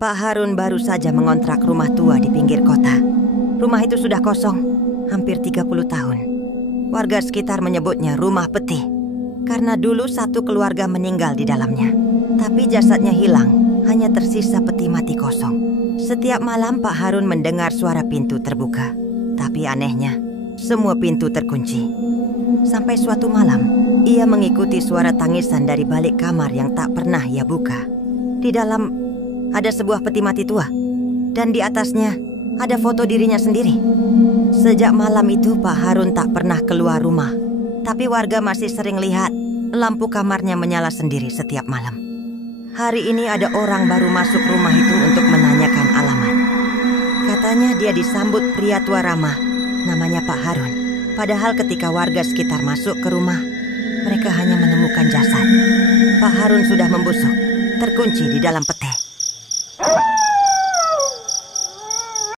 Pak Harun baru saja mengontrak rumah tua di pinggir kota. Rumah itu sudah kosong, hampir 30 tahun. Warga sekitar menyebutnya rumah peti, karena dulu satu keluarga meninggal di dalamnya. Tapi jasadnya hilang, hanya tersisa peti mati kosong. Setiap malam Pak Harun mendengar suara pintu terbuka. Tapi anehnya, semua pintu terkunci. Sampai suatu malam, ia mengikuti suara tangisan dari balik kamar yang tak pernah ia buka. Di dalam ada sebuah peti mati tua, dan di atasnya ada foto dirinya sendiri. Sejak malam itu Pak Harun tak pernah keluar rumah. Tapi warga masih sering lihat lampu kamarnya menyala sendiri setiap malam. Hari ini ada orang baru masuk rumah itu untuk menanyakan alamat. Katanya dia disambut pria tua ramah, namanya Pak Harun. Padahal ketika warga sekitar masuk ke rumah, mereka hanya menemukan jasad. Pak Harun sudah membusuk, terkunci di dalam peti.